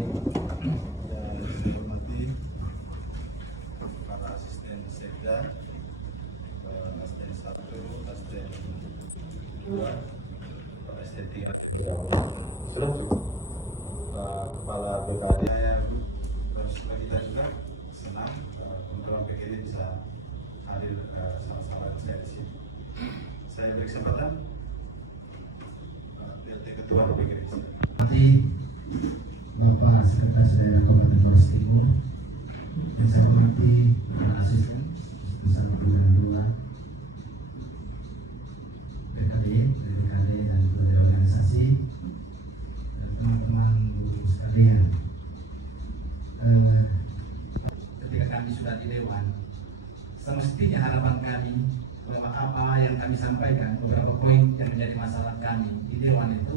saya hormati para asisten sekda, asisten 1, asisten 2, asisten 3. Sudah cukup. Kepala BKD bersama kita juga senang teman-teman PKD bisa hadir sama-sama dengan saya di sini. Saya beri kesempatan PLT Ketua PKD. Nanti Bapak Sekretaris Daerah Kabupaten Flores Timur, yang saya hormati para asisten bersama Bunda PKD, BPKD dan dari organisasi dan teman-teman guru sekalian. Ketika kami sudah di Dewan, semestinya harapan kami bahwa apa yang kami sampaikan, beberapa poin yang menjadi masalah kami di Dewan itu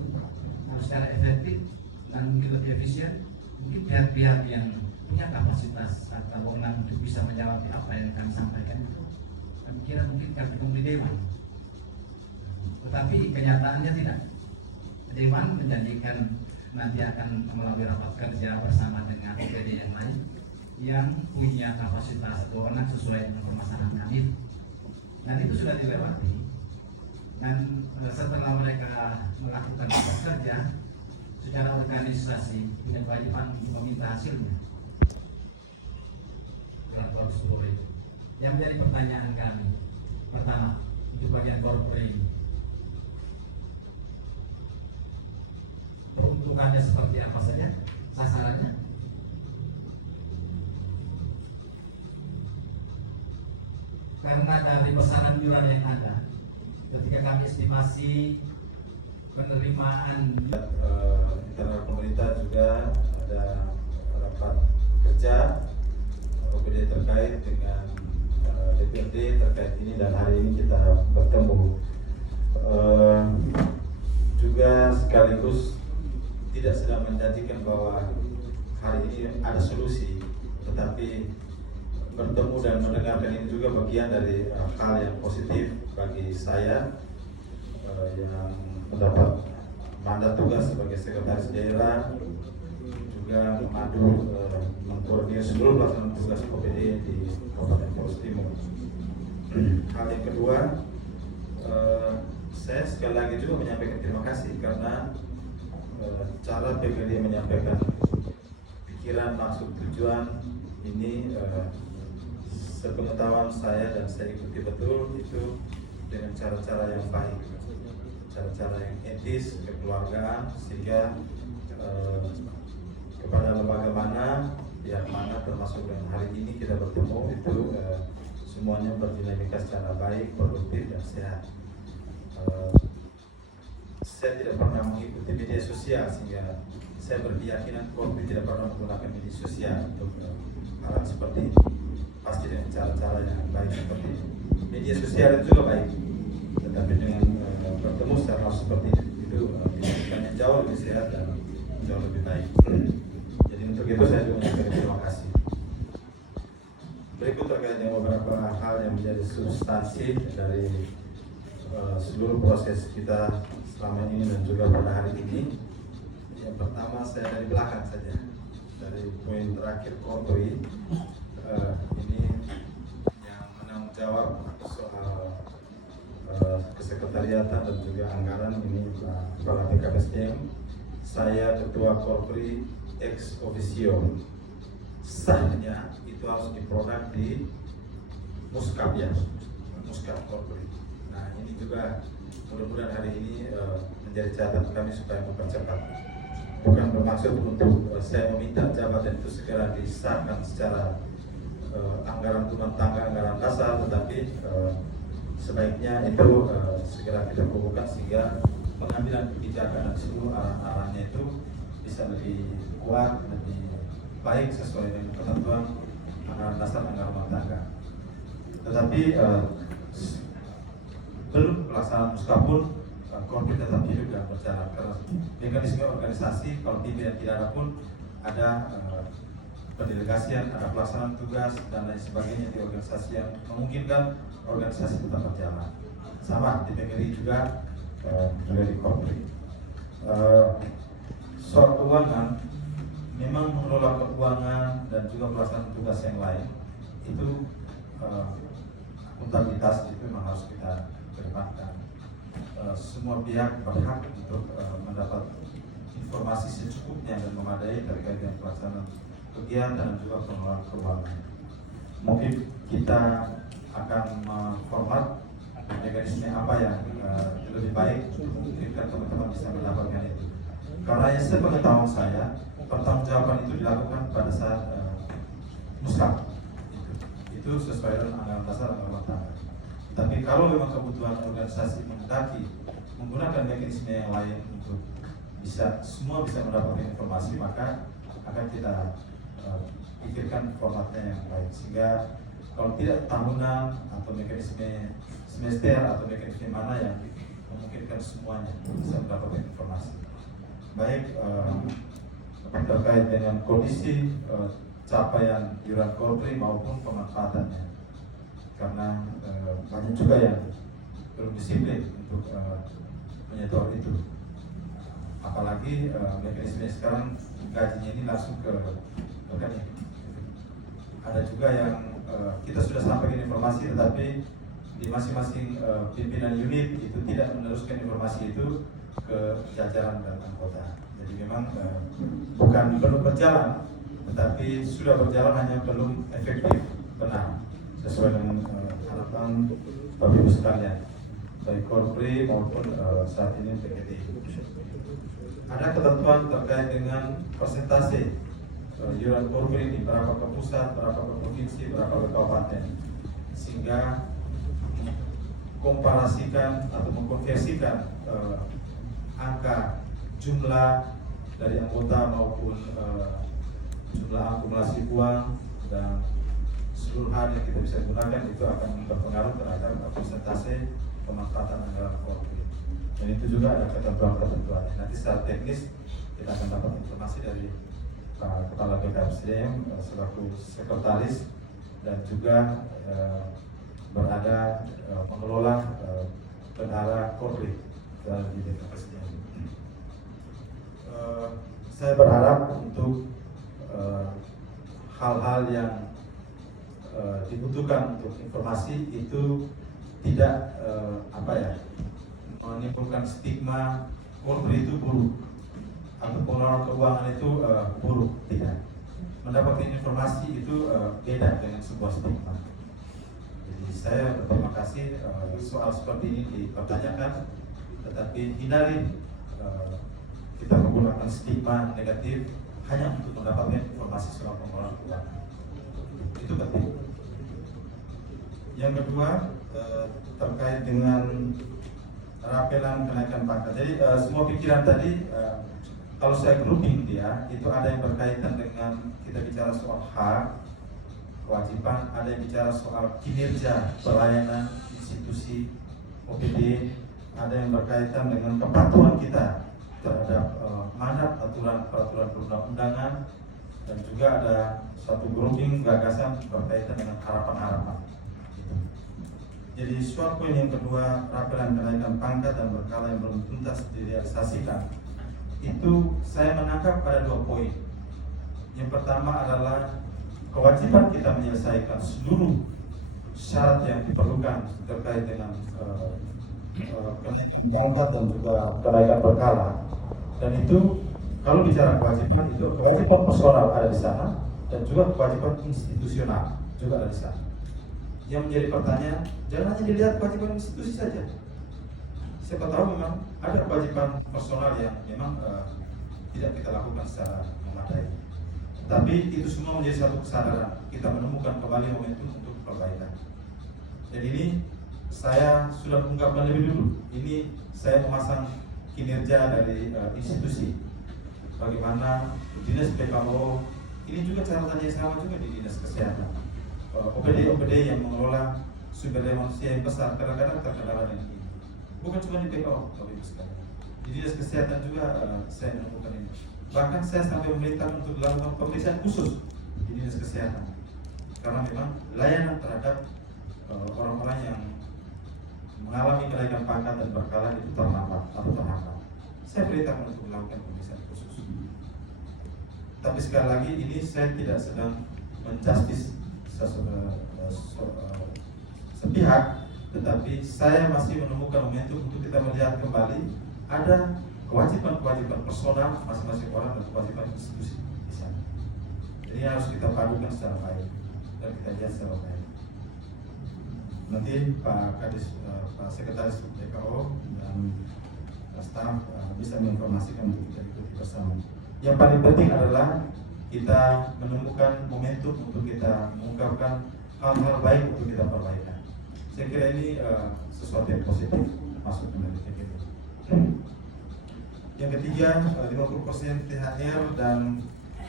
harus secara efektif dan mungkin lebih efisien. Mungkin pihak-pihak yang punya kapasitas atau wewenang untuk bisa menjawab apa yang kami sampaikan itu, kami kira mungkin kami di Dewan. Tetapi kenyataannya tidak. Dewan menjanjikan nanti akan melalui rapat kerja bersama dengan OPD yang lain yang punya kapasitas atau wewenang sesuai dengan permasalahan kami. Dan itu sudah dilewati. Dan setelah mereka melakukan rapat kerja secara organisasi punya kewajiban meminta hasilnya. Rapat seluruh itu. Yang menjadi pertanyaan kami, pertama, itu bagian korporasi. Peruntukannya seperti apa saja? Sasarannya? Karena dari besaran iuran yang ada, ketika kami estimasi penerimaan internal pemerintah juga ada rapat kerja OPD terkait dengan DPRD terkait ini, dan hari ini kita bertemu juga sekaligus tidak sedang menjanjikan bahwa hari ini ada solusi, tetapi bertemu dan mendengarkan ini juga bagian dari hal yang positif bagi saya yang mendapat mandat tugas sebagai sekretaris daerah, juga mengadu mengkoordinir seluruh pelaksanaan tugas OPD di Kabupaten Flores Timur. Hal yang kedua, saya sekali lagi juga menyampaikan terima kasih karena cara PKD menyampaikan pikiran, maksud, tujuan ini sepengetahuan saya dan saya ikuti betul itu dengan cara-cara yang baik, cara-cara yang etis, kekeluargaan, sehingga kepada lembaga mana, pihak mana, termasuk dengan hari ini kita bertemu itu semuanya berdinamika secara baik, produktif dan sehat. Saya tidak pernah mengikuti media sosial sehingga saya berkeyakinan Korpi tidak pernah menggunakan media sosial untuk hal seperti ini. Pasti dengan cara-cara yang baik seperti ini. Media sosial itu juga baik, tetapi dengan bertemu secara seperti itu pendidikannya jauh lebih sehat dan jauh lebih baik. Jadi untuk itu saya juga mengucapkan terima kasih. Berikut terkait dengan beberapa hal yang menjadi substansi dari seluruh proses kita selama ini dan juga pada hari ini. Yang pertama, saya dari belakang saja, dari poin terakhir Korpori. Ini yang menanggung jawab soal kesekretariatan dan juga anggaran, ini Kepala BKPSDM. Saya Ketua Korpori ex officio. Sahnya itu harus diproduk di Muskap ya, Muskap Korpori. Nah ini juga mudah-mudahan hari ini menjadi catatan kami supaya mempercepat. Bukan bermaksud untuk saya meminta jabatan itu segera disahkan secara anggaran rumah tangga, anggaran dasar, tetapi sebaiknya itu segera kita kumpulkan sehingga pengambilan kebijakan dan seluruh arah-arahnya itu bisa lebih kuat, lebih baik sesuai dengan ketentuan anggaran dasar, anggaran rumah tangga. Tetapi belum pelaksanaan Muskapul, Korpi tetap hidup dan berjalan karena mekanisme organisasi kalau tidak ada pun ada pendelegasian, ada pelaksanaan tugas dan lain sebagainya di organisasi yang memungkinkan organisasi tetap berjalan. Sama di PKRI juga di Korpi. Soal keuangan memang mengelola keuangan dan juga pelaksanaan tugas yang lain itu akuntabilitas itu memang harus kita kedepankan. Semua pihak berhak untuk mendapat informasi secukupnya dan memadai terkait dengan pelaksanaan kegiatan dan juga pengelolaan keuangan. Mungkin kita akan memformat mekanisme apa yang lebih baik untuk memungkinkan teman-teman bisa mendapatkan itu. Karena yang sepengetahuan saya, pertanggungjawaban itu dilakukan pada saat musrak. Itu sesuai dengan anggaran dasar anggaran rumah tangga. Tapi kalau memang kebutuhan organisasi menghendaki menggunakan mekanisme yang lain untuk semua bisa mendapatkan informasi, maka akan kita pikirkan formatnya yang baik, sehingga kalau tidak tahunan atau mekanisme semester atau mekanisme mana yang memungkinkan semuanya bisa mendapatkan informasi baik terkait dengan kondisi capaian iuran Korpri maupun pemanfaatannya, karena banyak juga yang belum disiplin untuk menyetor itu, apalagi mekanisme sekarang gajinya ini langsung ke rekening. Ada juga yang kita sudah sampaikan informasi, tetapi di masing-masing pimpinan unit itu tidak meneruskan informasi itu ke jajaran dan anggota. Jadi memang bukan belum berjalan, tetapi sudah berjalan, hanya belum efektif benar sesuai dengan harapan Bapak Ibu sekalian, baik Korpri maupun saat ini PKT. Ada ketentuan terkait dengan persentase iuran Korpri di berapa ke pusat, berapa ke provinsi, berapa ke kabupaten, sehingga komparasikan atau mengkonversikan angka jumlah dari anggota maupun jumlah akumulasi uang dan seluruh hal yang kita bisa gunakan itu akan berpengaruh terhadap persentase pemanfaatan anggaran Korpri. Dan itu juga ada ketentuan-ketentuannya. Nanti secara teknis kita akan dapat informasi dari Kepala BKSDM selaku sekretaris dan juga berada mengelola bendahara Korpri dalam di BKSDM. Saya berharap untuk hal-hal yang dibutuhkan untuk informasi itu tidak menimbulkan stigma Korpri itu buruk atau pengelolaan keuangan itu buruk. Tidak, mendapatkan informasi itu beda dengan sebuah stigma. Jadi saya berterima kasih soal seperti ini dipertanyakan, tetapi hindari kita menggunakan stigma negatif hanya untuk mendapatkan informasi soal pengelolaan keuangan. Itu penting. Yang kedua terkait dengan rapelan kenaikan pangkat. Jadi semua pikiran tadi kalau saya grouping dia, itu ada yang berkaitan dengan kita bicara soal hak, kewajiban, ada yang bicara soal kinerja pelayanan institusi OPD, ada yang berkaitan dengan kepatuhan kita terhadap mandat aturan peraturan perundang-undangan, dan juga ada satu grouping gagasan berkaitan dengan harapan-harapan. Jadi soal poin yang kedua, rapelan kenaikan pangkat dan berkala yang belum tuntas direalisasikan, itu saya menangkap pada 2 poin. Yang pertama adalah kewajiban kita menyelesaikan seluruh syarat yang diperlukan terkait dengan kenaikan pangkat dan juga kenaikan berkala. Dan itu kalau bicara kewajiban, itu kewajiban personal ada di sana dan juga kewajiban institusional juga ada di sana. Yang menjadi pertanyaan, jangan hanya dilihat kewajiban institusi saja. Siapa tahu memang ada kewajiban personal yang memang tidak kita lakukan secara memadai. Tapi itu semua menjadi satu kesadaran. Kita menemukan kembali momentum untuk perbaikan. Dan ini saya sudah ungkapkan lebih dulu. Ini saya memasang kinerja dari institusi. Bagaimana dinas PKO, ini juga catatan yang sama juga di dinas kesehatan. OPD yang mengelola sumber daya manusia yang besar kadang-kadang terkendala dengan ini. Bukan cuma di PKO, Bapak Ibu sekalian. Di dinas kesehatan juga saya menemukan ini. Bahkan saya sampai memerintahkan untuk dilakukan pemeriksaan khusus di dinas kesehatan, karena memang layanan terhadap orang-orang yang mengalami kenaikan pangkat dan berkala itu terlambat atau terhambat. Saya perintahkan untuk melakukan pemeriksaan khusus. Tapi sekali lagi ini saya tidak sedang menjustis sepihak, tetapi saya masih menemukan momentum untuk kita melihat kembali ada kewajiban-kewajiban personal masing-masing orang dan kewajiban institusi di sana. Jadi harus kita padukan secara baik dan kita lihat secara baik. Nanti Pak Kadis, Pak Sekretaris DKO dan staf bisa menginformasikan untuk kita ikuti bersama. Yang paling penting adalah kita menemukan momentum untuk kita mengungkapkan hal-hal baik untuk kita perbaikan. Saya kira ini sesuatu yang positif masuk dari TPD. Yang ketiga, 50% THR dan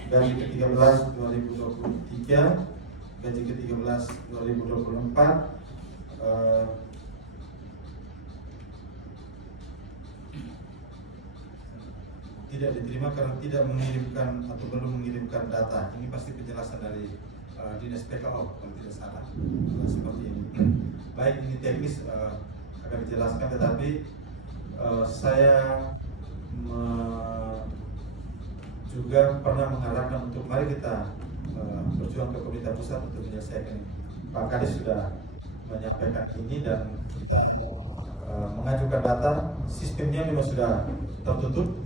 gaji ke-13 2023, gaji ke-13 2024 tidak diterima karena tidak mengirimkan atau belum mengirimkan data. Ini pasti penjelasan dari Dinas PKO kalau tidak salah, seperti ini. Baik, ini teknis akan dijelaskan, tetapi saya juga pernah mengharapkan untuk mari kita berjuang ke pemerintah pusat untuk menyelesaikan ini. Pak Kadis sudah menyampaikan ini dan kita mengajukan data. Sistemnya memang sudah tertutup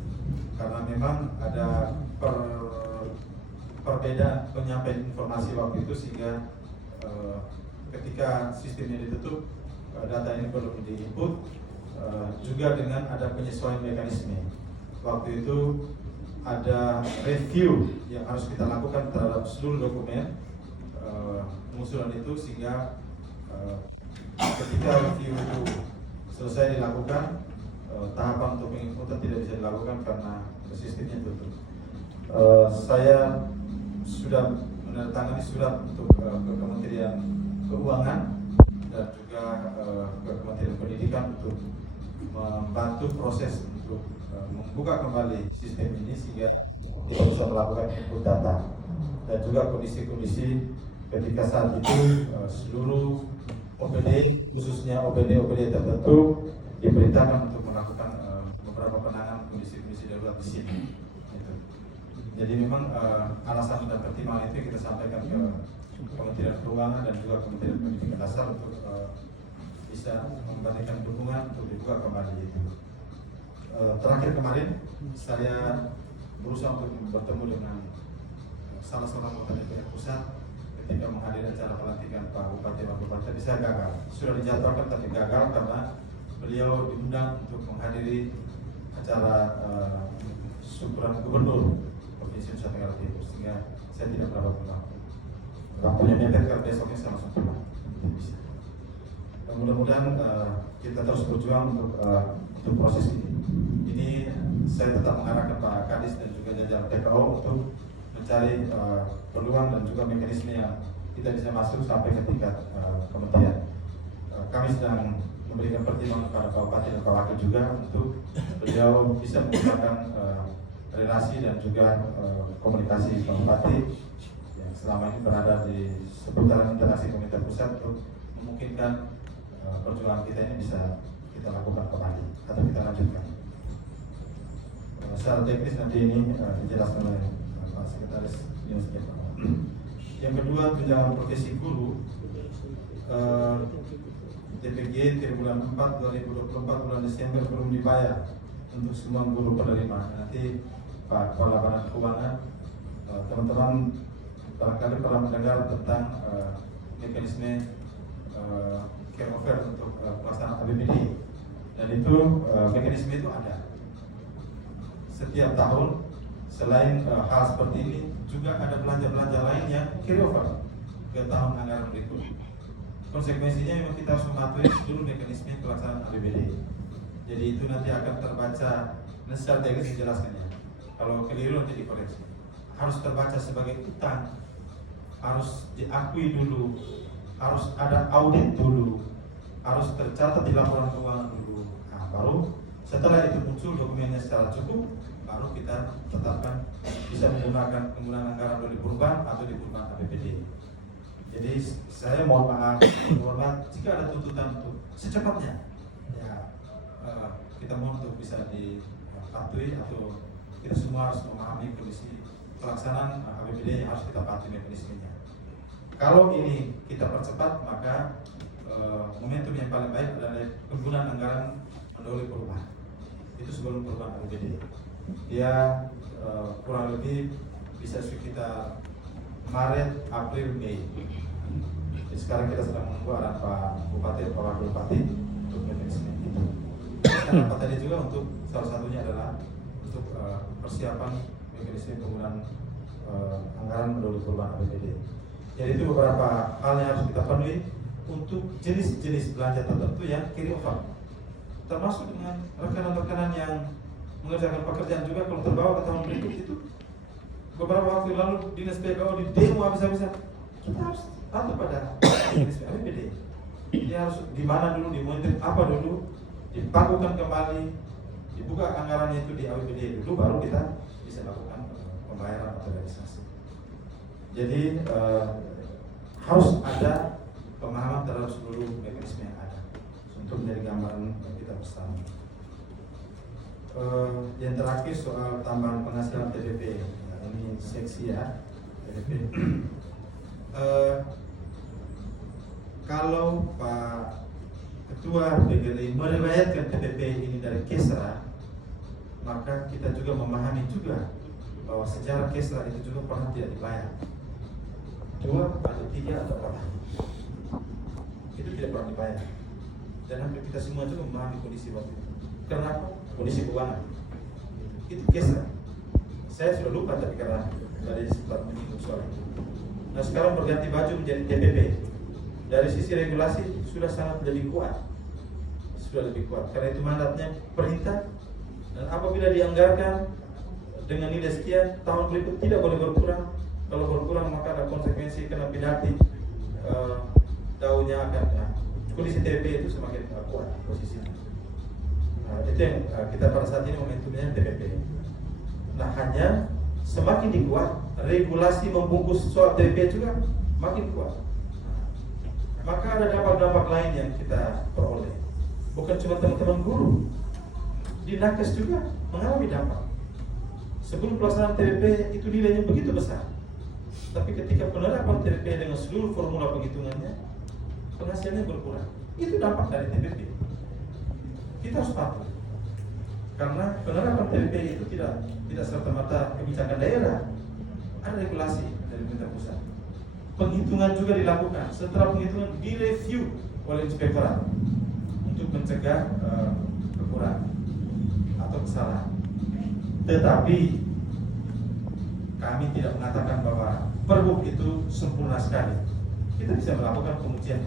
karena memang ada perbedaan penyampaian informasi waktu itu, sehingga ketika sistemnya ditutup data ini perlu di-input, juga dengan ada penyesuaian mekanisme. Waktu itu ada review yang harus kita lakukan terhadap seluruh dokumen pengusulan itu, sehingga ketika review itu selesai dilakukan, tahapan untuk penginputan tidak bisa dilakukan karena sistemnya tutup. Saya sudah menandatangani surat untuk ke Kementerian Keuangan dan juga ke Kementerian Pendidikan untuk membantu proses untuk membuka kembali sistem ini sehingga kita bisa melakukan input data, dan juga kondisi-kondisi ketika saat itu seluruh OPD, khususnya OPD tertentu, diperintahkan untuk melakukan beberapa penanganan kondisi-kondisi darurat di sini. Gitu. Jadi memang alasan dan pertimbangan itu kita sampaikan ke Kementerian Keuangan dan juga Kementerian Pendidikan Dasar untuk bisa memberikan dukungan untuk dibuka kembali itu. Terakhir kemarin saya berusaha untuk bertemu dengan salah seorang anggota DPR pusat ketika menghadiri acara pelantikan Pak Bupati Wakil Bupati, tapi saya gagal. Sudah dijadwalkan tapi gagal karena beliau diundang untuk menghadiri acara syukuran gubernur Provinsi Nusa Tenggara Timur, sehingga saya tidak berapa pulang. Waktunya mepet karena besoknya saya langsung pulang. Mudah-mudahan kita terus berjuang untuk proses ini. Ini saya tetap mengarahkan Pak Kadis dan juga jajaran TKO untuk mencari peluang dan juga mekanisme yang kita bisa masuk sampai ke tingkat kementerian. Kami sedang memberikan pertimbangan kepada Pak Bupati dan Pak Wakil juga untuk beliau bisa menggunakan relasi dan juga komunikasi Pak Bupati yang selama ini berada di seputaran interaksi pemerintah pusat untuk memungkinkan perjuangan kita ini bisa kita lakukan kembali atau kita lanjutkan. Secara teknis nanti ini dijelaskan oleh Pak Sekretaris Dinas PKO. Yang kedua, tunjangan profesi guru TPG triwulan 4 2024 bulan Desember belum dibayar untuk semua guru penerima. Nanti Pak Kepala Badan Keuangan, teman-teman barangkali pernah mendengar tentang mekanisme carryover untuk pelaksanaan APBD, dan itu mekanisme itu ada setiap tahun. Selain hal seperti ini juga ada belanja-belanja lain yang carryover ke tahun anggaran berikut. Konsekuensinya memang kita harus mematuhi seluruh mekanisme pelaksanaan APBD. Jadi itu nanti akan terbaca, dan secara teknis dijelaskannya. Kalau keliru nanti dikoreksi. Harus terbaca sebagai utang, harus diakui dulu, harus ada audit dulu, harus tercatat di laporan keuangan dulu. Nah, baru setelah itu muncul dokumennya secara cukup, baru kita tetapkan bisa menggunakan penggunaan anggaran 2024 atau di perubahan APBD. Jadi saya mohon maaf jika ada tuntutan untuk secepatnya, ya kita mohon untuk bisa dipatuhi, atau kita semua harus memahami kondisi pelaksanaan APBD yang harus kita patuhi mekanismenya. Kalau ini kita percepat, maka momentum yang paling baik adalah penggunaan anggaran mendahului perubahan. Itu sebelum perubahan APBD. Dia kurang lebih bisa sekitar Maret, April, Mei. Jadi sekarang kita sedang menunggu arahan Pak Bupati dan Pak Wakil Bupati untuk mekanisme itu. Dan apa tadi juga untuk salah satunya adalah untuk persiapan mekanisme penggunaan anggaran mendahului perubahan APBD. Jadi itu beberapa hal yang harus kita penuhi untuk jenis-jenis belanja tertentu yang carry over. Termasuk dengan rekanan-rekanan yang mengerjakan pekerjaan juga kalau terbawa ke tahun berikut itu. Beberapa waktu lalu dinas PKO di demo habis-habisan. Kita harus patuh pada mekanisme APBD. Dia harus di mana dulu, dimonitor apa dulu, dipakukan kembali, dibuka anggarannya itu di APBD dulu, baru kita bisa lakukan pembayaran atau realisasi. Jadi harus ada pemahaman terhadap seluruh mekanisme yang ada untuk menjadi gambaran kita bersama. Yang terakhir soal tambahan penghasilan TPP, ini seksi ya TPP. Kalau Pak Ketua PGRI meriwayatkan TPP ini dari Kesra, maka kita juga memahami juga bahwa sejarah Kesra itu juga pernah tidak dibayar. 2 atau 3 atau 4 itu tidak pernah dibayar, dan hampir kita semua juga memahami kondisi waktu itu. Kenapa? Kondisi keuangan itu Kesra. Saya sudah lupa, tapi karena dari sempat menyinggung soal itu. Nah sekarang berganti baju menjadi TPP. Dari sisi regulasi sudah sangat lebih kuat, karena itu mandatnya perintah, dan apabila dianggarkan dengan nilai sekian, tahun berikut tidak boleh berkurang. Kalau berkurang maka ada konsekuensi, kena penalti, daunnya akan kondisi TPP itu semakin kuat posisinya. Itu yang kita pada saat ini momentumnya TPP. Nah hanya semakin dikuat, regulasi membungkus soal TPP juga makin kuat. Maka ada dampak-dampak lain yang kita peroleh. Bukan cuma teman-teman guru, di nakes juga mengalami dampak. Sebelum pelaksanaan TPP itu nilainya begitu besar, tapi ketika penerapan TPP dengan seluruh formula penghitungannya, penghasilannya berkurang. Itu dampak dari TPP. Kita harus patuh, karena penerapan TPP itu tidak serta-merta kebijakan daerah. Ada regulasi dari pemerintah pusat. Penghitungan juga dilakukan. Setelah penghitungan direview oleh inspektorat untuk mencegah kekurangan atau kesalahan. Tetapi kami tidak mengatakan bahwa Pergub itu sempurna sekali. Kita bisa melakukan pengujian.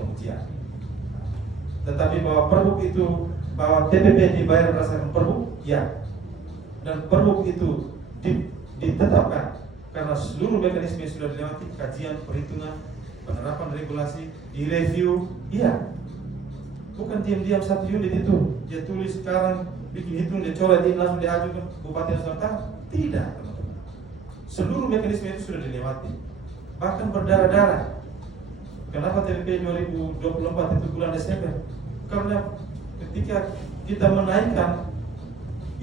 Tetapi bahwa Pergub itu, bahwa TPP dibayar berdasarkan Pergub, ya. Dan Pergub itu ditetapkan karena seluruh mekanisme sudah dilewati kajian, perhitungan, penerapan regulasi, direview, iya. Bukan diam-diam 1 unit itu dia tulis sekarang, bikin hitung, dia coret, dia langsung diajukan Bupati Nusantara. Tidak, teman-teman. Seluruh mekanisme itu sudah dilewati, bahkan berdarah-darah. Kenapa TPP 2024 itu bulan Desember? Karena ketika kita menaikkan,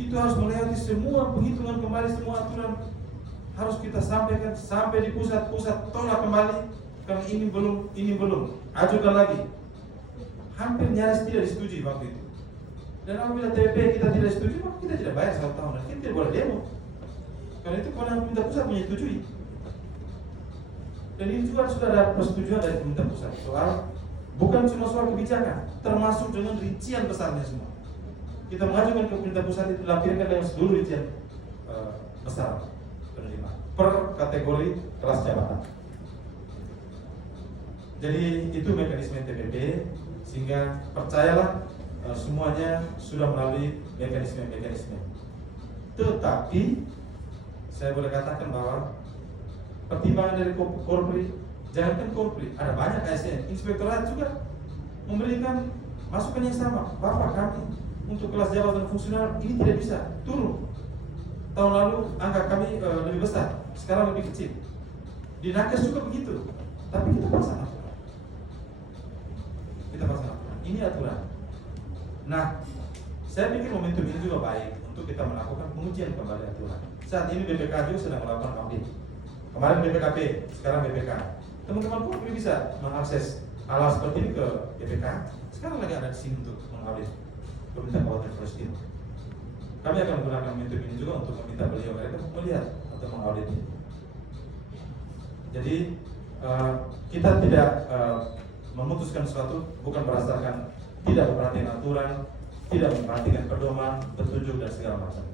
itu harus melewati semua penghitungan kembali, semua aturan harus kita sampaikan sampai di pusat-pusat, tolak kembali karena ini belum, ajukan lagi. Hampir nyaris tidak disetujui waktu itu. Dan apabila TPP kita tidak setuju, maka kita tidak bayar 1 tahun dan kita tidak boleh demo. Karena itu kewenangan pemerintah pusat menyetujui. Dan ini juga sudah ada persetujuan dari pemerintah pusat soal, bukan cuma soal kebijakan, termasuk dengan rincian besarnya semua. Kita mengajukan ke pemerintah pusat itu dilampirkan dengan seluruh rincian besar penerima per kategori kelas jabatan. Jadi itu mekanisme TPP, sehingga percayalah semuanya sudah melalui mekanisme. Tetapi saya boleh katakan bahwa pertimbangan dari Korpri, jangankan Korpri, ada banyak ASN, inspektorat juga memberikan masukan yang sama. Bapak, kami untuk kelas jabatan fungsional ini tidak bisa turun. Tahun lalu angka kami lebih besar, sekarang lebih kecil. Di nakes juga begitu. Tapi kita pasang aturan. Ini aturan. Nah, saya pikir momentum ini juga baik untuk kita melakukan pengujian kembali aturan. Saat ini BPK juga sedang melakukan audit. Kemarin BPKP, sekarang BPK. Teman-teman Korpri bisa mengakses hal seperti ini ke BPK. Sekarang lagi ada di sini untuk mengaudit pemerintah Kabupaten Palestina. Kami akan menggunakan momentum ini juga untuk meminta beliau mereka melihat atau mengauditnya. Jadi kita tidak memutuskan sesuatu bukan berdasarkan tidak memperhatikan aturan, tidak memperhatikan pedoman, petunjuk dan segala macam.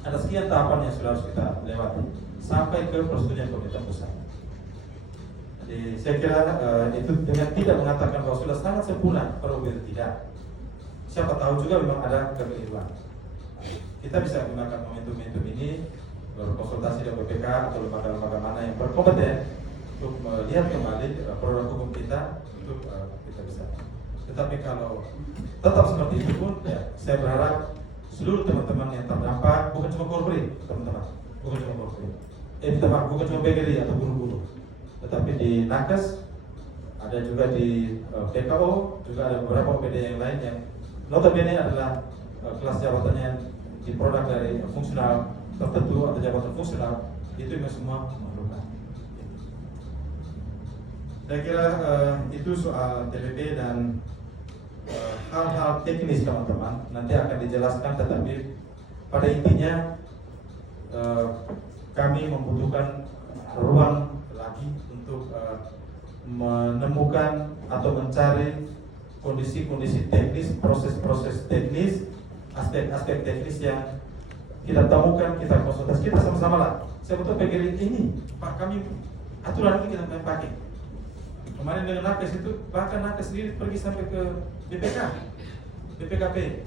Ada sekian tahapan yang sudah harus kita lewati sampai ke persetujuan pemerintah pusat. Jadi saya kira itu dengan tidak mengatakan bahwa sudah sangat sempurna, perlu tidak. Siapa tahu juga memang ada kekeliruan. Kita bisa gunakan momentum-momentum ini berkonsultasi dengan BPK atau lembaga-lembaga mana yang berkompeten untuk melihat kembali produk hukum kita untuk kita bisa. Tetapi kalau tetap seperti itu pun, ya, saya berharap seluruh teman-teman yang terdampak, bukan cuma Korpri, teman-teman, bukan cuma Korpri, bukan cuma PGRI atau guru-guru, tetapi di Nakes, ada juga di PKO, juga ada beberapa OPD yang lain yang notabene adalah kelas jabatannya di produk dari fungsional tertentu atau jabatan fungsional, itu memang semua memerlukan. Saya kira itu soal TPP dan hal-hal teknis teman-teman nanti akan dijelaskan, tetapi pada intinya kami membutuhkan ruang lagi untuk menemukan atau mencari kondisi-kondisi teknis, proses-proses teknis, aspek-aspek teknis yang kita temukan, kita konsultasi, kita sama-sama lah. Saya betul PGRI ini, Pak, kami aturan itu kita pakai. Kemarin dengan Nakes itu, bahkan Nakes sendiri pergi sampai ke BPK, BPKP.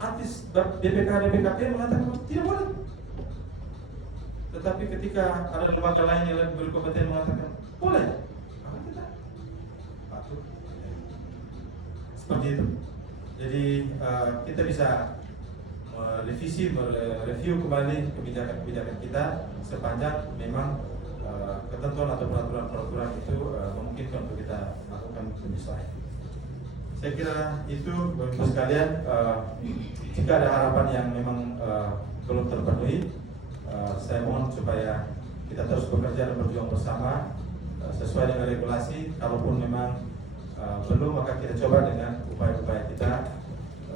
Artis BPKP mengatakan tidak boleh. Tetapi ketika ada lembaga lain yang lebih berkompeten mengatakan boleh, maka kita patuh. Seperti itu. Jadi kita bisa mereview kembali kebijakan-kebijakan kita sepanjang memang ketentuan atau peraturan-peraturan itu memungkinkan untuk kita lakukan penyesuaian. Saya kira itu Bapak-Ibu sekalian, jika ada harapan yang memang belum terpenuhi, saya mohon supaya kita terus bekerja dan berjuang bersama sesuai dengan regulasi. Kalaupun memang belum, maka kita coba dengan upaya-upaya kita.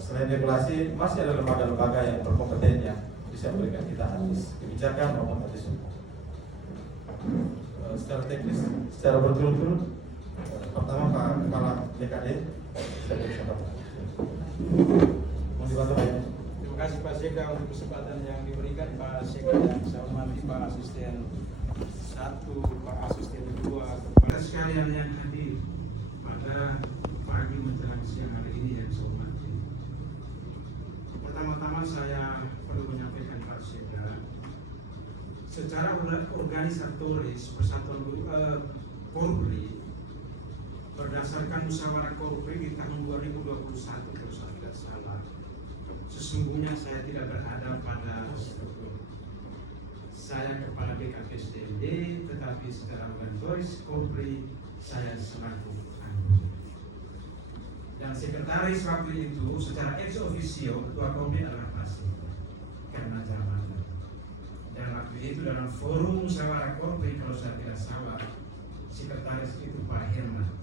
Selain regulasi, masih ada lembaga-lembaga yang berkompeten yang bisa memberikan kita atas kebijakan maupun atas hukum. Secara teknis, secara berturut-turut, pertama Pak Kepala BKD, saya beri mohon dibantu Pak. Terima kasih Pak Seka untuk kesempatan yang diberikan. Pak Seka yang saya hormati Pak Asisten 1, Pak Asisten 2, kepada sekalian yang hadir pada pagi menjelang siang hari ini yang saya hormati. Pertama-tama saya perlu menyampaikan Pak Seka, secara organisatoris Persatuan Korpri berdasarkan musyawarah Korpri di tahun 2021 kalau saya tidak salah, sesungguhnya saya tidak berada pada struktur. Saya kepala BKPSDMD, tetapi secara organisatoris Korpri saya selaku anggota. Dan sekretaris waktu itu secara ex officio ketua Korpri adalah Pak Seka karena jabatan. Dan waktu itu dalam forum musyawarah Korpri kalau saya tidak salah, sekretaris itu Pak Herman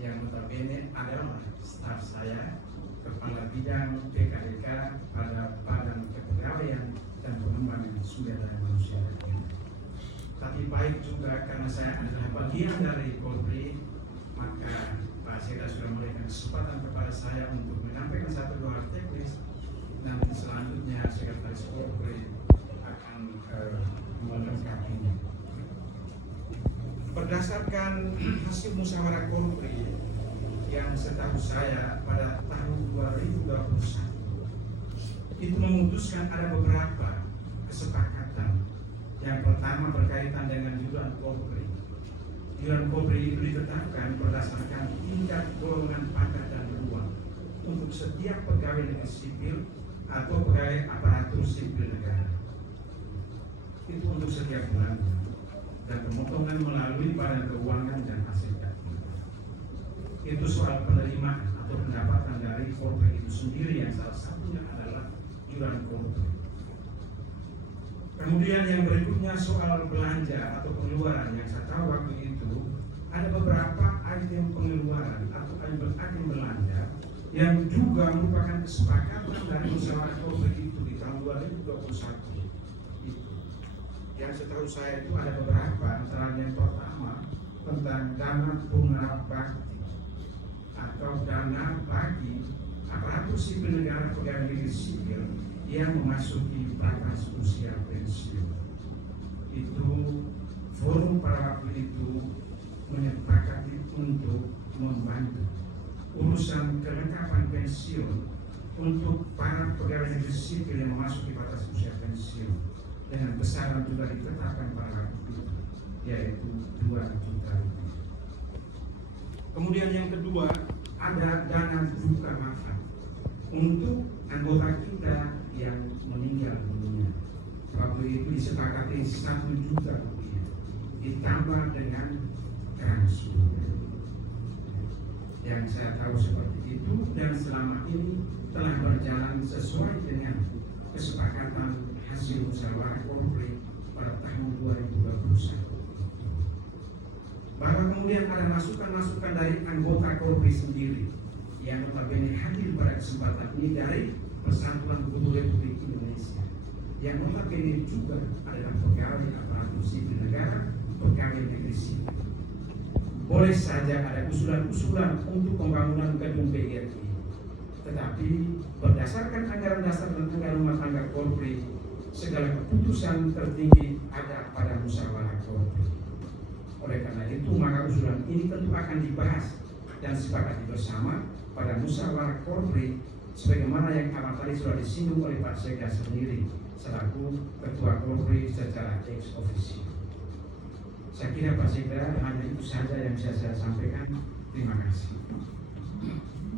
yang notabene adalah staf saya, kepala bidang PKDK pada Badan Kepegawaian dan Pengembangan Sumber Daya Manusia. Tapi baik juga karena saya adalah bagian dari Korpri, maka Pak Seka sudah memberikan kesempatan kepada saya untuk menyampaikan satu dua hal teknis, dan selanjutnya sekretaris Korpri akan melengkapinya. Berdasarkan hasil musyawarah Korpri yang setahu saya pada tahun 2021 itu memutuskan ada beberapa kesepakatan. Yang pertama berkaitan dengan iuran Korpri. Iuran Korpri itu ditetapkan berdasarkan tingkat golongan pangkat dan ruang untuk setiap pegawai negeri sipil atau pegawai aparatur sipil negara. Itu untuk setiap bulan, dan pemotongan melalui Badan Keuangan dan ASEAN. Itu soal penerimaan atau pendapatan dari Korpri itu sendiri, yang salah satunya adalah iuran Korpri. Kemudian yang berikutnya soal belanja atau pengeluaran, yang saya tahu waktu itu ada beberapa item pengeluaran atau item belanja yang juga merupakan kesepakatan dari musyawarah korporat itu di tahun 2021. Itu. Yang setahu saya itu ada beberapa, antara yang pertama tentang dana punerabakti atau dana bagi aparatur sipil negara pegawai negeri sipil yang memasuki batas usia pensiun. Itu forum pada waktu itu menyepakati untuk membantu urusan kelengkapan pensiun untuk para pegawai negeri sipil yang memasuki batas usia pensiun dengan besaran juga ditetapkan pada waktu itu, yaitu 2 juta rupiah. Kemudian yang kedua, ada dana duka wafat untuk anggota kita yang meninggal dunia. Waktu itu disepakati 1 juta rupiah ditambah dengan transfer. Yang saya tahu seperti itu, dan selama ini telah berjalan sesuai dengan kesepakatan hasil musyawarah korporat pada tahun 2021. Bahwa kemudian ada masukan-masukan dari anggota korporat sendiri yang notabene hadir pada kesempatan ini dari Persatuan Guru Republik Indonesia, yang notabene juga adalah pegawai aparatur sipil negara, pegawai negeri sipil. Boleh saja ada usulan-usulan untuk pembangunan gedung BRI, tetapi berdasarkan anggaran dasar dan anggaran rumah tangga korporat, segala keputusan tertinggi ada pada musyawarah korporat. Oleh karena itu, maka usulan ini tentu akan dibahas dan disepakati bersama pada musyawarah korporat, sebagaimana yang amat tadi sudah disinggung oleh Pak Sekda sendiri selaku Ketua Korporat secara ex officio. Saya kira Pak Sekda hanya itu saja yang bisa saya sampaikan. Terima kasih.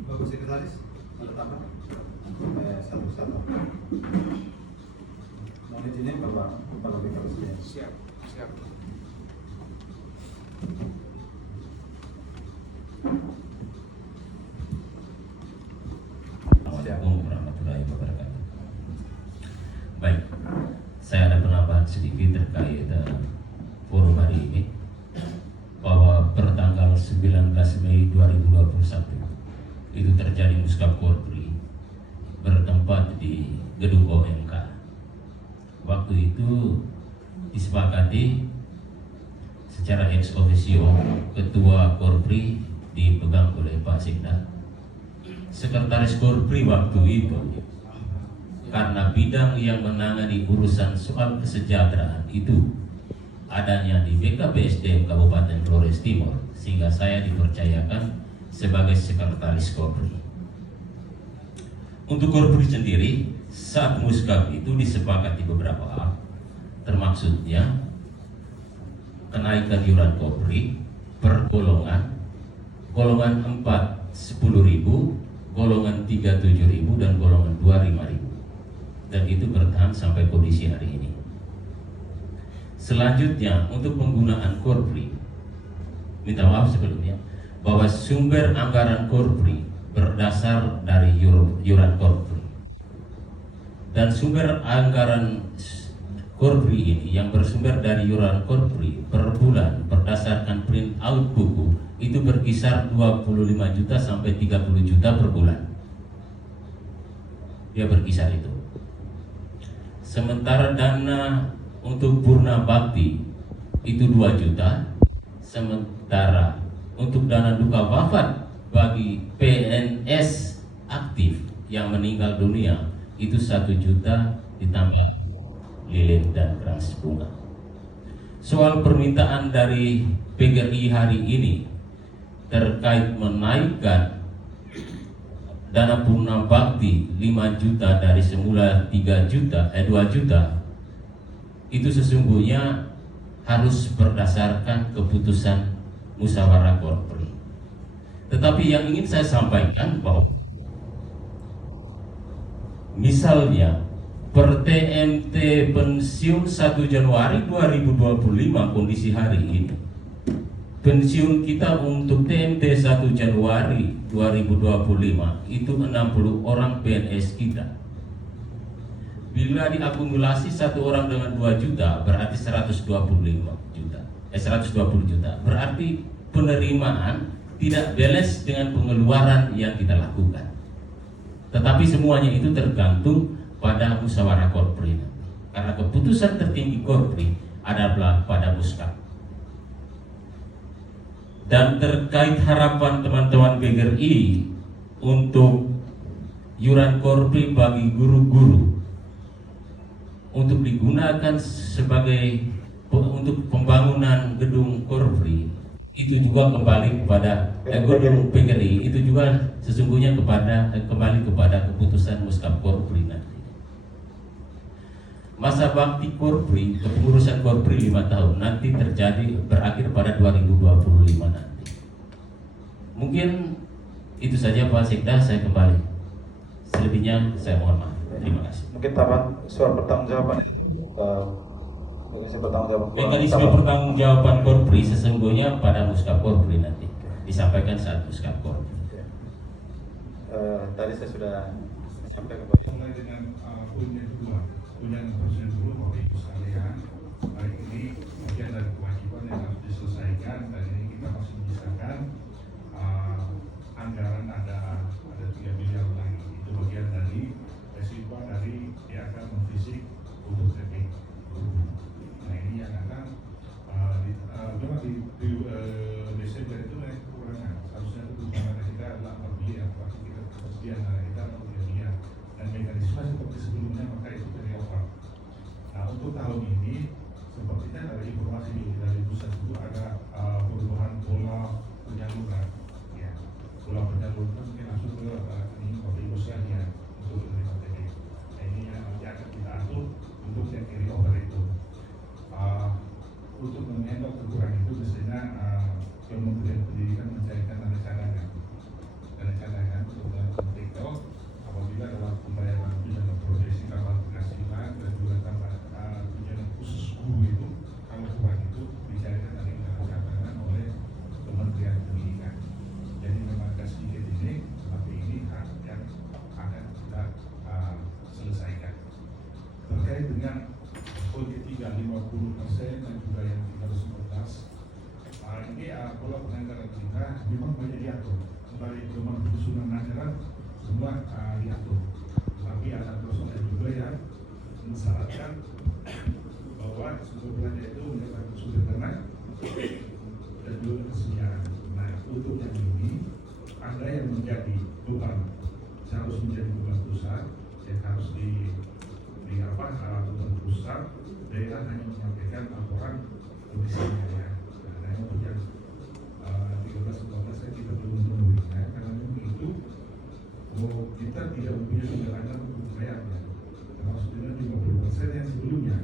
Bapak Sekretaris, ada tambah? Satu-satu. Mohon izin Bapak Kepala BKPSDM. Siap. Assalamualaikum warahmatullahi wabarakatuh. Baik, saya ada penambahan sedikit terkait forum hari ini, bahwa pertanggal 19 Mei 2021 itu terjadi muskap korpri bertempat di gedung OMK. Waktu itu disepakati secara ex officio, ketua korpri dipegang oleh Pak Sekda. Sekretaris korpri waktu itu, karena bidang yang menangani urusan soal kesejahteraan itu adanya di BKPSDM Kabupaten Flores Timur, sehingga saya dipercayakan sebagai sekretaris korpri. Untuk korpri sendiri, saat muskap itu disepakati beberapa hal, termaksudnya kenaikan iuran korpri per golongan 4 10.000, golongan 3 7.000, dan golongan 2 5.000, dan itu bertahan sampai kondisi hari ini. Selanjutnya, untuk penggunaan korpri, minta maaf sebelumnya bahwa sumber anggaran korpri berdasar dari iuran korpri, dan sumber anggaran korpri ini yang bersumber dari iuran korpri per bulan berdasarkan print out buku itu berkisar 25 juta sampai 30 juta per bulan. Dia berkisar itu. Sementara dana untuk Purna Bakti itu 2 juta, sementara untuk dana duka wafat bagi PNS aktif yang meninggal dunia itu 1 juta ditambah lilin dan keras bunga. Soal permintaan dari PGRI hari ini terkait menaikkan dana Purna Bakti 5 juta dari semula 2 juta, itu sesungguhnya harus berdasarkan keputusan musyawarah korpri. Tetapi yang ingin saya sampaikan bahwa misalnya per TMT pensiun 1 Januari 2025 kondisi hari ini, pensiun kita untuk TMT 1 Januari 2025 itu 60 orang PNS kita. Bila diakumulasi satu orang dengan 2 juta berarti 120 juta. Berarti penerimaan tidak beres dengan pengeluaran yang kita lakukan. Tetapi semuanya itu tergantung pada musyawarah korpri. Karena keputusan tertinggi korpri adalah pada muskap. Dan terkait harapan teman-teman BGRI untuk yuran korpri bagi guru-guru untuk digunakan sebagai untuk pembangunan gedung korpri, itu juga kembali kepada gedung PGRI, itu juga sesungguhnya kembali kepada keputusan muskap korpri nanti. Masa bakti korpri, kepengurusan korpri 5 tahun nanti terjadi berakhir pada 2025 nanti. Mungkin itu saja Pak Sekda, saya kembali. Selebihnya saya mohon maaf. Terima kasih. Mungkin tahapan soal pertanggungjawaban Mekanisme pertanggungjawaban korpri sesungguhnya pada muskap korpri nanti disampaikan saat muskap korpri. Tadi saya sudah sampaikan mulai dengan poin yang kedua, tunjangan presiden dulu Bapak Ibu sekalian. Hari ini bagian dari kewajiban yang harus diselesaikan dan ini kita masih menyisakan anggaran ada 3 miliar lagi. Itu bagian dari resiko dari DAK non fisik untuk TP. Nah ini yang akan memang di Desember itu naik kekurangan. Seharusnya kebutuhan kita adalah 4 miliar, tapi kita ketersediaan dana kita 3 miliar. Dan mekanisme seperti sebelumnya maka itu dari awal. Nah untuk tahun ini sepertinya ada informasi dari pusat itu ada perubahan pola penyaluran. Ya, pola penyaluran mungkin langsung ke rekening Bapak Ibu sekalian untuk menerima TP. Nah ini yang nanti akan kita atur untuk yang carry over itu. Untuk menghandle kekurangan itu biasanya Kementerian Pendidikan mencarikan dana cadangan untuk melakukan apabila dalam pembayaran tunjangan profesi kapal penghasilan dan juga tunjangan khusus guru itu kalau kurang itu dicarikan dari dana cadangan oleh Kementerian Pendidikan. Jadi memang agak sedikit ini, tapi ini hak yang akan kita selesaikan. Terkait dengan poin ketiga 50% dan juga yang 311 ini pola penganggaran kita memang banyak diatur kembali ke penyusunan anggaran semua diatur, tapi ada persoalan juga yang mensyaratkan bahwa sumber belanja itu menyebabkan sumber dana dan juga kesediaan. Nah untuk yang ini ada yang menjadi beban, harus menjadi beban pusat yang harus beban pusat, daerah hanya menyampaikan laporan kondisinya ya. Nah untuk yang 13-14 saya kita belum memenuhinya karena memang itu kita tidak mempunyai sumber dana untuk membayarnya. Termasuk dengan 50% yang sebelumnya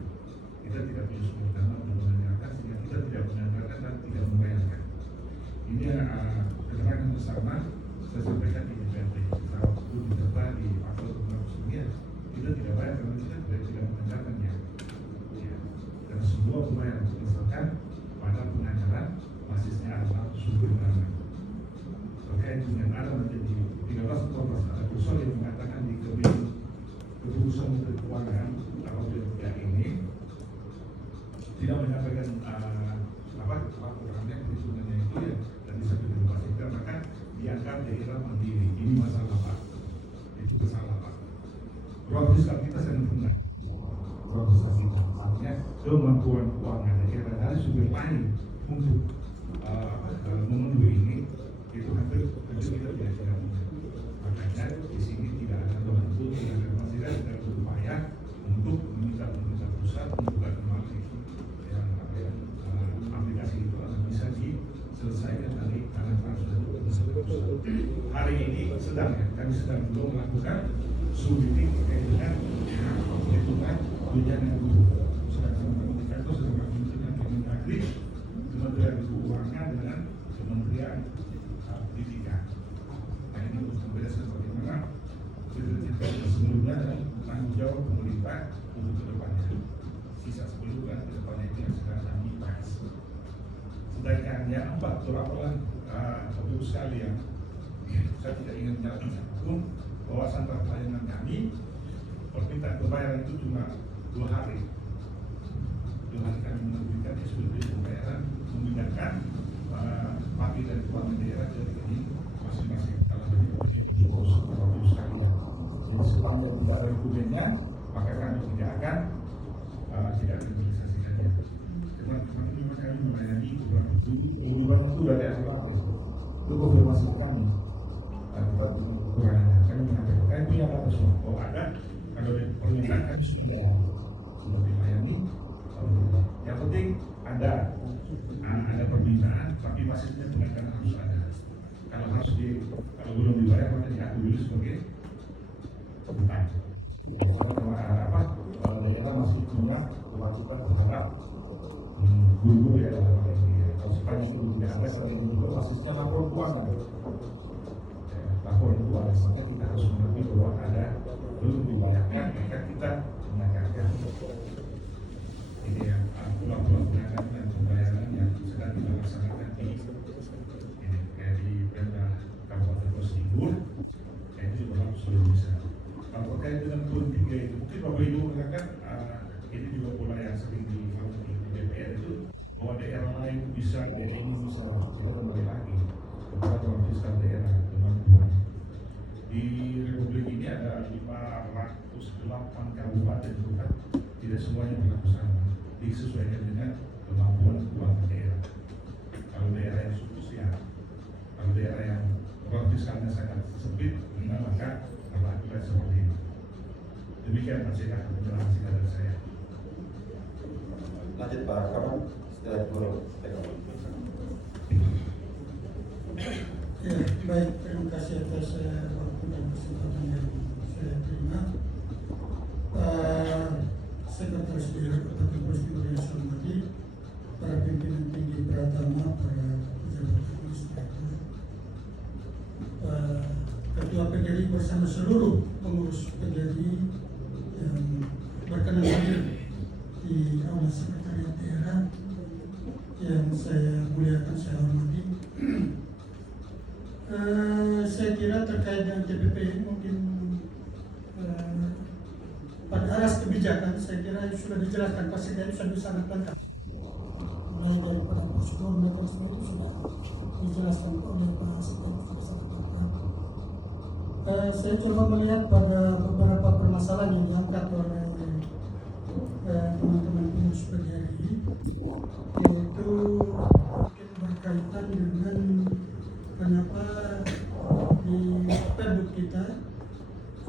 kita tidak punya sumber dana untuk menanggarkan sehingga kita tidak menanggarkan dan tidak membayarkan. Ini keterangan bersama saya sampaikan di DPRD. Kalau perlu didata di pasal 209 kita tidak bayar karena kita tidak menanggarkannya. Ya. Dan semua pembayaran berdasarkan pada penganggaran basisnya adalah sumber dana. Terkait dengan ada menjadi 13-14 ada persoalan yang mengatakan di keputusan Menteri Keuangan apabila pihak ini tidak menyampaikan laporannya perhitungannya itu ya dan disampaikan Pak Sekda maka dianggap daerah mandiri. Ini masalah Pak. Itu masalah Pak. Ruang fiskal kita sangat rendah. Ruang fiskal kita artinya kemampuan keuangan daerah dari sumber lain untuk memenuhi ini itu hampir kita tidak punya. Makanya di sini tidak ada bentuk, tidak ada fasilitas, tidak ada upaya untuk meminta pemerintah pusat membuka kembali yang aplikasi itu akan bisa diselesaikan dari tangan transfer pemerintah pusat. Hari ini sedang ya, kami sedang belum melakukan submiting terkait dengan perhitungan tunjangan guru. Sedangkan indikator sedang kami dengan Kemendagri, Kementerian Keuangan dengan Kementerian Pendidikan. Nah ini untuk membedakan bagaimana kita sebelumnya dan tanggung jawab pemerintah untuk kedepannya. Sisa sebelumnya kedepannya itu yang sedang kami bahas. Sedangkan yang 4 laporan Bapak Ibu sekalian, saya tidak ingin menyalahkan siapapun bahwa standar pelayanan kami permintaan pembayaran itu cuma 2 hari. 2 hari kami menerbitkan SPP pembayaran memindahkan papi dan keuangan daerah ke rekening masing-masing. Kalau begitu sekalian. Jadi sepanjang tidak ada dokumennya, maka kami tidak akan kriminalisasikannya. Teman-teman memang kami melayani beberapa itu dari asal itu konfirmasi kami. Kekurangannya kami menyampaikan kami punya data semua. Oh ada, kalau permintaan kami sudah dilayani. Yang penting ada permintaan, tapi masihnya penekanan harus ada. Kalau belum dibayar maka diakui dulu sebagai hutang. Daerah masih punya kewajiban terhadap guru ya dalam hal ini. Kalau sepanjang itu tidak ada, selain itu juga basisnya lapor keuangan. Lapor keuangan, maka kita harus mengakui bahwa ada belum dibayarkan, maka kita menangkapkan. Ini yang laporan penanganan dan pembayaran yang sedang kita laksanakan di Pemda Kabupaten Probolinggo. Itu juga berlaku seluruh Indonesia. Kalau terkait dengan turun 3 itu, mungkin Bapak Ibu mengatakan ini juga pola yang sering dilakukan di DPR itu bahwa daerah lain bisa, daerah ini bisa, kita kembali lagi kepada ruang fiskal daerah kemampuan. Di Republik ini ada 508 kabupaten kota, tidak semuanya berlaku sama, disesuaikan dengan kemampuan keuangan daerah. Kalau daerah yang surplus ya, kalau daerah yang ruang fiskalnya sangat sempit, maka berlakukan seperti ini. Demikian Pak Sekar, penjelasan singkat dari saya. Lanjut Pak Kapan, setelah itu ya, baik, terima kasih atas waktu dan kesempatan yang saya terima. Sekretaris Daerah Kabupaten Probolinggo yang saya hormati, para pimpinan tinggi Pratama, para pejabat administrator, Ketua PGRI bersama seluruh pengurus PGRI yang berkenan hadir di Aula Sekretariat Daerah yang saya muliakan, saya hormati. Saya kira terkait dengan TPP ini mungkin pada aras kebijakan saya kira sudah dijelaskan, pasti dari sudah sangat lengkap. Mulai daripada prosedur mekanisme itu sudah dijelaskan oleh Pak Sekretaris sangat lengkap. Saya coba melihat pada beberapa permasalahan yang diangkat oleh teman-teman pengurus PGRI, yaitu mungkin berkaitan dengan kenapa di Perduk kita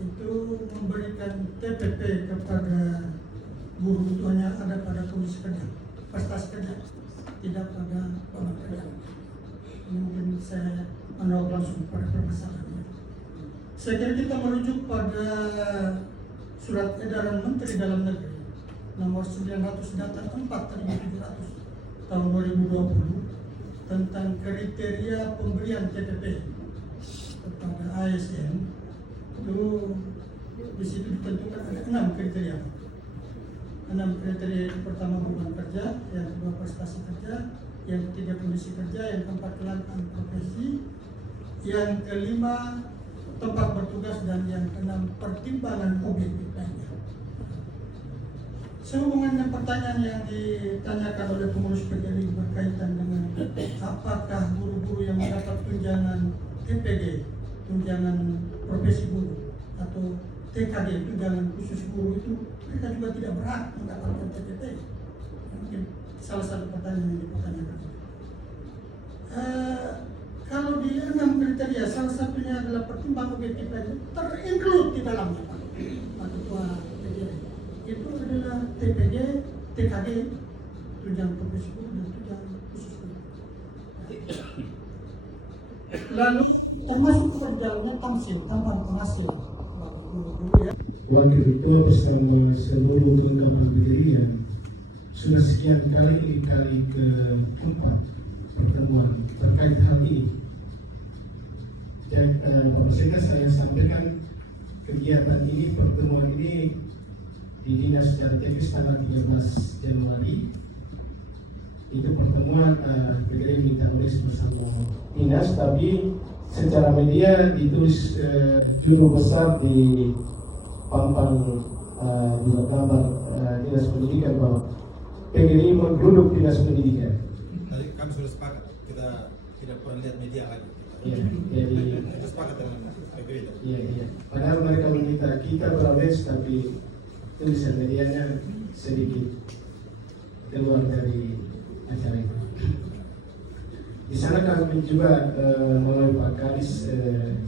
itu memberikan TPP kepada buruh itu hanya ada pada kondisi kerja, prestasi kerja, tidak pada beban kerja. Ini mungkin saya menolak langsung pada permasalahan. Saya kira kita merujuk pada surat edaran Menteri Dalam Negeri nomor 900/4/700 tahun 2020 tentang kriteria pemberian TPP kepada ASN. Itu di situ ditentukan ada 6 kriteria. 6 kriteria itu pertama beban kerja, yang kedua prestasi kerja, yang ketiga kondisi kerja, yang keempat kelangkaan profesi, yang kelima tempat bertugas, dan yang keenam pertimbangan objektif lainnya. Sehubungan dengan pertanyaan yang ditanyakan oleh pengurus PGRI berkaitan dengan apakah guru-guru yang mendapat tunjangan TPG, tunjangan profesi guru, atau TKD, tunjangan khusus guru itu mereka juga tidak berhak mendapatkan TPP. Mungkin salah satu pertanyaan yang dipertanyakan. Kalau di 6 kriteria, salah satunya adalah pertimbangan objektif lain, terinclude di dalamnya Pak Ketua PGRI. Itu adalah TPG, TKD, tunjangan profesi guru, dan tunjangan khusus guru. Lalu termasuk pada dalamnya tamsil, tambahan penghasilan bagi guru-guru ya. Wakil Ketua bersama seluruh lembaga PGRI yang sudah sekian kali keempat pertemuan terkait hal ini. Dan Bapak Sekda, saya sampaikan kegiatan ini, pertemuan ini di Dinas secara teknis tanggal 13 Januari. Itu pertemuan PGRI minta tulis bersama Dinas, tapi secara media ditulis juru besar di papan juga gambar dinas pendidikan bahwa PGRI menggeruduk dinas pendidikan. Tadi kami sudah sepakat, kita tidak pernah lihat media lagi. Iya, jadi Kita sepakat dengan PGRI. iya. Padahal mereka meminta kita berawes, tapi tulisan medianya sedikit keluar dari acara itu. Di sana kami juga melalui Pak Kadis,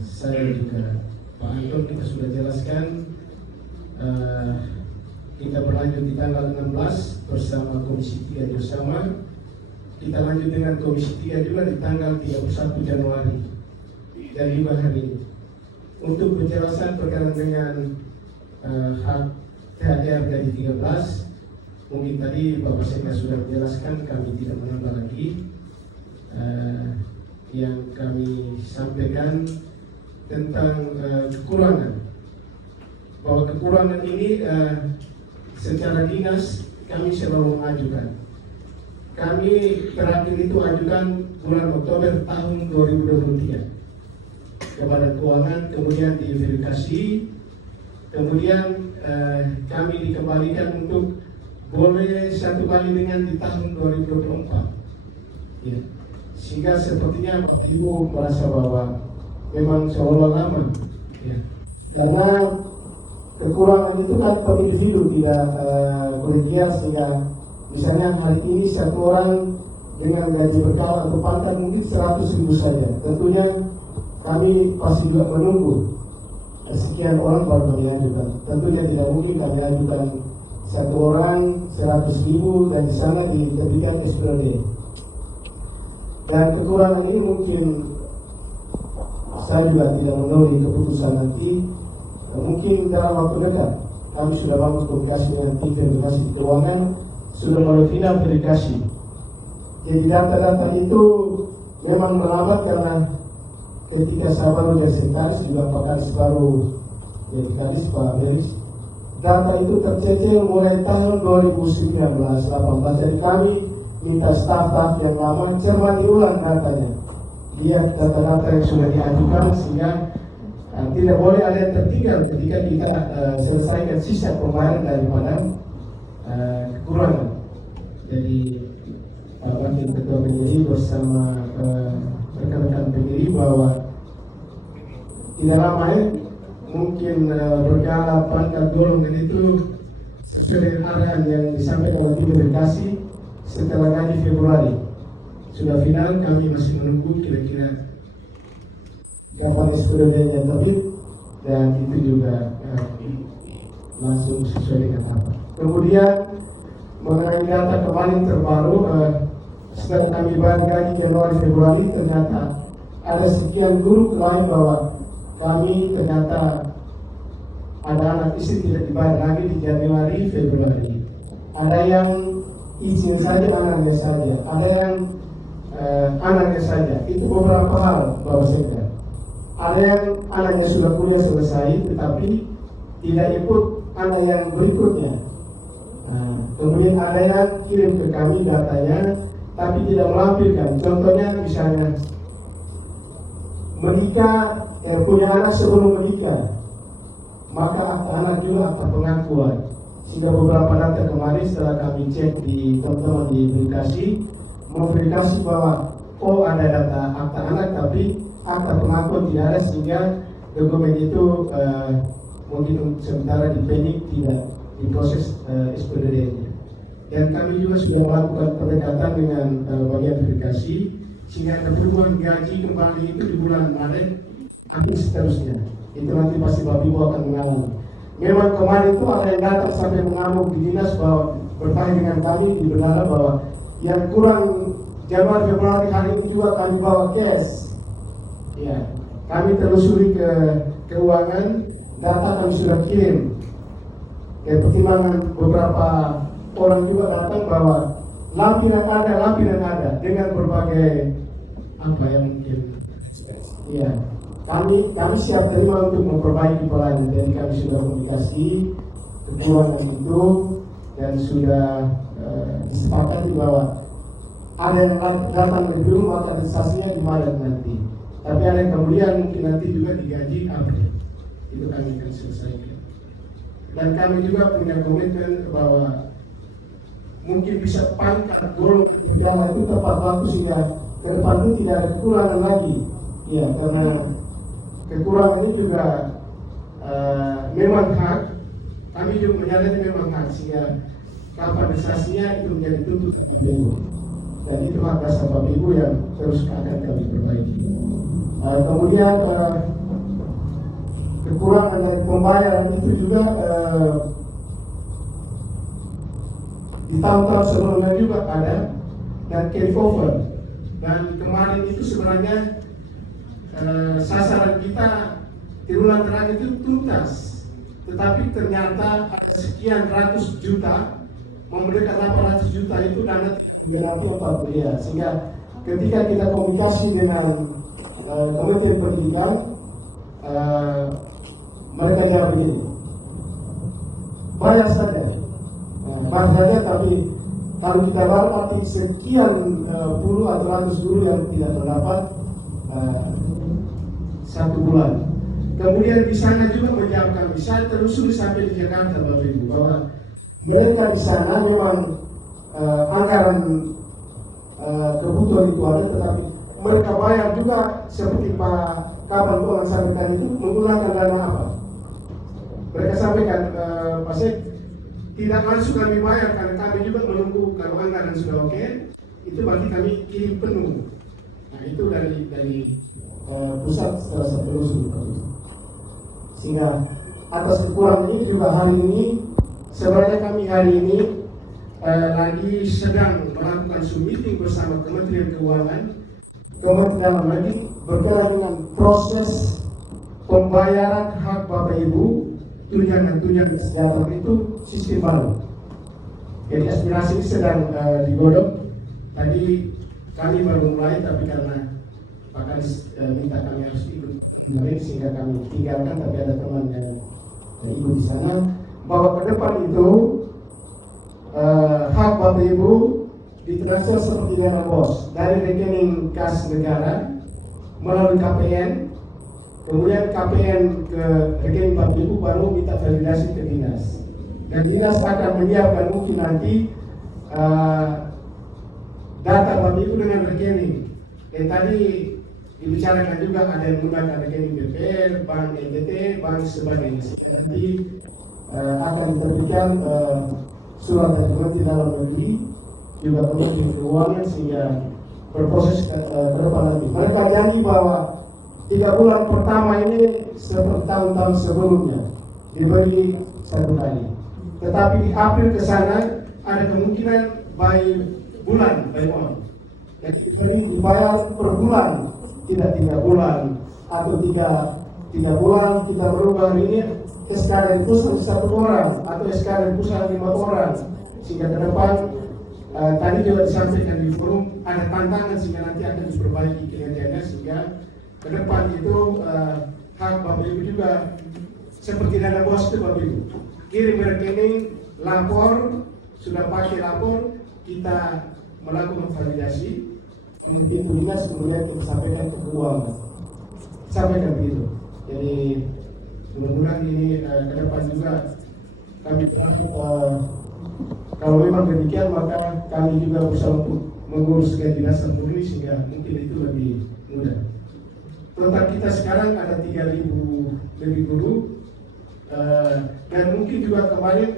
saya juga Pak Anton, kita sudah jelaskan kita berlanjut di tanggal 16 bersama Komisi 3 bersama. Kita lanjut dengan Komisi 3 juga di tanggal 31 Januari dan 5 hari ini. Untuk penjelasan berkaitan dengan hak THR dari 13, mungkin tadi Bapak Sekda sudah menjelaskan, kami tidak menambah lagi. Yang kami sampaikan tentang kekurangan, bahwa kekurangan ini secara dinas kami selalu mengajukan. Kami terakhir itu ajukan bulan Oktober tahun 2023 kepada keuangan, kemudian diverifikasi, kemudian kami dikembalikan untuk boleh satu kali dengan di tahun 2024. Ya. Sehingga sepertinya Bapak Ibu merasa bahwa memang seolah lama, ya. Karena kekurangan itu kan per individu tidak kolegial, sehingga misalnya hari ini satu orang dengan gaji bekal atau pangkat mungkin 100.000 saja. Tentunya kami pasti juga menunggu sekian orang baru kami ajukan. Tentunya tidak mungkin kami ajukan satu orang 100.000 dan di sana diterbitkan SPLD. Dan kekurangan ini mungkin saya juga tidak menolak keputusan nanti. Mungkin dalam waktu dekat kami sudah bangun komunikasi dengan tim verifikasi keuangan, sudah mulai final verifikasi. Jadi data-data itu memang melambat karena ketika saya baru jadi sekretaris, juga Pak Kadis baru jadi sekretaris, Pak Beris, data itu tercecer mulai tahun 2019-18. Jadi kami minta staf-staf yang lama cermati ulang datanya, lihat data-data yang sudah diajukan, sehingga tidak boleh ada yang tertinggal ketika kita selesaikan sisa pembayaran daripada kekurangan. Jadi Pak Wakil Ketua PGRI bersama rekan-rekan PGRI bahwa tidak lama mungkin berkala pangkat golongan itu sesuai dengan arahan yang disampaikan oleh tim verifikasi. Setelah gaji Februari sudah final, kami masih menunggu kira-kira kapan SPLD-nya terbit, dan itu juga langsung sesuai dengan apa. Kemudian mengenai data kemarin terbaru, setelah kami bayar gaji Januari Februari, ternyata ada sekian guru klaim bahwa kami ternyata ada anak istri tidak dibayar lagi di Januari Februari. Ada yang izin saja, anaknya saja, ada yang anaknya saja. Itu beberapa hal Bapak Sekda. Ada yang anaknya sudah kuliah selesai tetapi tidak ikut anak yang berikutnya. Kemudian ada yang kirim ke kami datanya tapi tidak melampirkan. Contohnya misalnya menikah, punya anak sebelum menikah, maka anak juga akta pengakuan. Sehingga beberapa data kemarin setelah kami cek di teman-teman di verifikasi, memverifikasi bahwa ada data akta anak tapi akta pengakuan tidak ada, sehingga dokumen itu mungkin sementara dipending, tidak diproses SPLD-nya. Dan kami juga sudah melakukan pendekatan dengan bagian verifikasi, sehingga keperluan gaji kembali itu di bulan Maret, April seterusnya. Itu nanti pasti Bapak Ibu akan mengalami. Memang kemarin itu ada yang datang sampai mengamuk di dinas bahwa bertanya dengan kami di Bendara bahwa yang kurang Januari Februari hari ini juga kami bawa cash. Ya, kami telusuri ke keuangan, data kami sudah kirim. Pertimbangan beberapa orang juga datang bahwa lampiran ada dengan berbagai apa yang mungkin. Ya. Kami siap terima untuk memperbaiki pelayanan. Jadi kami sudah komunikasi kekurangan itu dan sudah disepakati bahwa ada yang datang lebih dulu, maka administrasinya di Maret nanti. Tapi ada yang kemudian mungkin nanti juga digaji April. Itu kami akan selesaikan. dan kami juga punya komitmen bahwa mungkin bisa pangkat golongan negara itu tepat waktu sehingga ke depan itu tidak ada kekurangan lagi. Ya, karena kekurangan ini juga memang hak, kami juga menyadari memang hak, sehingga kapanisasinya itu menjadi tuntutan ibu, dan itu hak dasar Bapak Ibu yang terus akan kami perbaiki. Kemudian kekurangan dari pembayaran itu juga di tahun-tahun sebelumnya juga ada, dan carry over, dan kemarin itu sebenarnya sasaran kita di bulan terakhir itu tuntas, tetapi ternyata ada sekian ratus juta, mendekat 800 juta itu dana digenapi untuk belia, sehingga ketika kita komunikasi dengan Kementerian Pendidikan, mereka jawab begini, bayar saja, tapi kalau kita baru arti sekian puluh atau ratus guru yang tidak mendapat 1 bulan. Kemudian di sana juga menjawab kami, saya telusuri sampai di Jakarta Bapak Ibu, bahwa mereka di sana memang anggaran kebutuhan itu ada, tetapi mereka bayar juga seperti Pak Kapan Tuhan sampaikan itu menggunakan dana apa? Mereka sampaikan, Pak Sek, tidak langsung kami bayar karena kami juga menunggu kalau anggaran sudah oke, itu berarti kami kirim penuh. Nah itu dari pusat setelah saya telusuri. Sehingga atas kekurangan ini juga hari ini sebenarnya kami hari ini lagi sedang melakukan Zoom meeting bersama Kementerian Keuangan, Kementerian Dalam Negeri berkaitan dengan proses pembayaran hak Bapak Ibu tunjangan kesejahteraan itu sistem baru. Jadi aspirasi ini sedang digodok. Tadi kami baru mulai, tapi karena Pak Kadis minta kami harus ikut kemarin sehingga kami tinggalkan, tapi ada teman yang ikut di sana, bahwa ke depan itu hak Bapak Ibu ditransfer seperti dana BOS dari rekening kas negara melalui KPN, kemudian KPN ke rekening Bapak Ibu baru minta validasi ke dinas, dan dinas akan menyiapkan mungkin nanti data Bapak Ibu dengan rekening. Tadi dibicarakan juga ada yang menggunakan rekening BPR, Bank NTT, Bank sebagainya. Nanti akan diterbitkan surat dari Kementerian Dalam Negeri juga Kementerian Keuangan sehingga berproses ke depan lagi. Mereka janji bahwa 3 bulan pertama ini seperti tahun-tahun sebelumnya diberi 1 kali. Tetapi di April ke sana ada kemungkinan by month. Jadi dibayar per bulan, tidak 3 bulan atau 3 bulan kita berubah ini SKD pusat 1 orang atau SKD pusat 5 orang, sehingga ke depan tadi juga disampaikan di forum ada tantangan sehingga nanti akan diperbaiki kinerjanya, sehingga ke depan itu hak Bapak Ibu juga seperti dana BOS itu Bapak Ibu kirim rekening, lapor, sudah pakai lapor, kita melakukan validasi, mungkin dinas kemudian kita sampaikan ke keuangan, sampaikan begitu. Jadi mudah-mudahan ini ke depan juga kami kalau memang demikian maka kami juga berusaha untuk mengurus kedinasan murni sehingga mungkin itu lebih mudah. Total kita sekarang ada 3.000 lebih guru, dan mungkin juga kemarin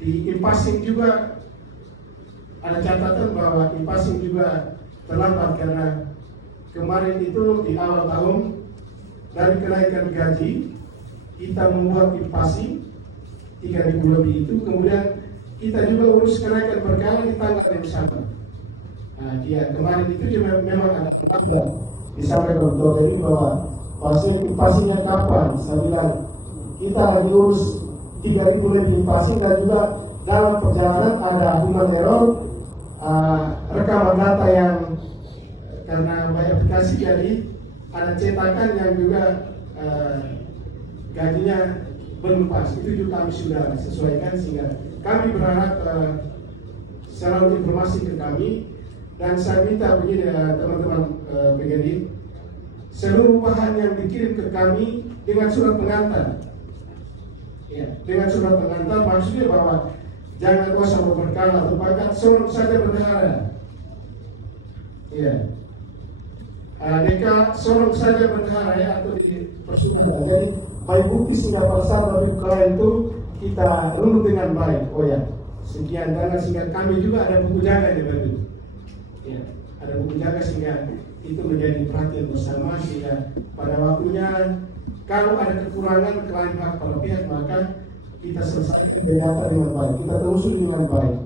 di impasing juga ada catatan bahwa impasing juga terlambat karena kemarin itu di awal tahun dari kenaikan gaji kita membuat impasing 3.000 lebih itu, kemudian kita juga urus kenaikan berkala di tanggal yang sama. Nah, kemarin itu juga memang ada terlambat. Disampaikan dokter ini bahwa pasien impasingnya kapan? Saya bilang kita lagi urus 3.000 lebih impasing, dan juga dalam perjalanan ada human error, rekaman data yang karena banyak aplikasi jadi ada cetakan yang juga gajinya belum pas. Itu juga kami sudah sesuaikan sehingga kami berharap selalu informasi ke kami. Dan saya minta begini teman-teman PGRI, seluruh bahan yang dikirim ke kami dengan surat pengantar Ya, dengan surat pengantar maksudnya bahwa jangan kuasa memperkal atau pangkat, seorang saja bendahara. Ya. Jika seorang saja bendahara ya, atau di persaudaraan. Jadi baik bukti sehingga pada saat klien itu kita runut dengan baik. Oh ya, sekian dana sehingga kami juga ada buku jaga di bagi. Ya, ada buku jaga sehingga itu menjadi perhatian bersama sehingga pada waktunya kalau ada kekurangan klien hak pada pihak maka kita selesaikan data dengan baik, kita telusuri dengan baik.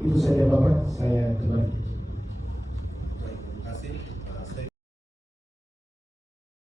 Itu saja Bapak, saya kembali.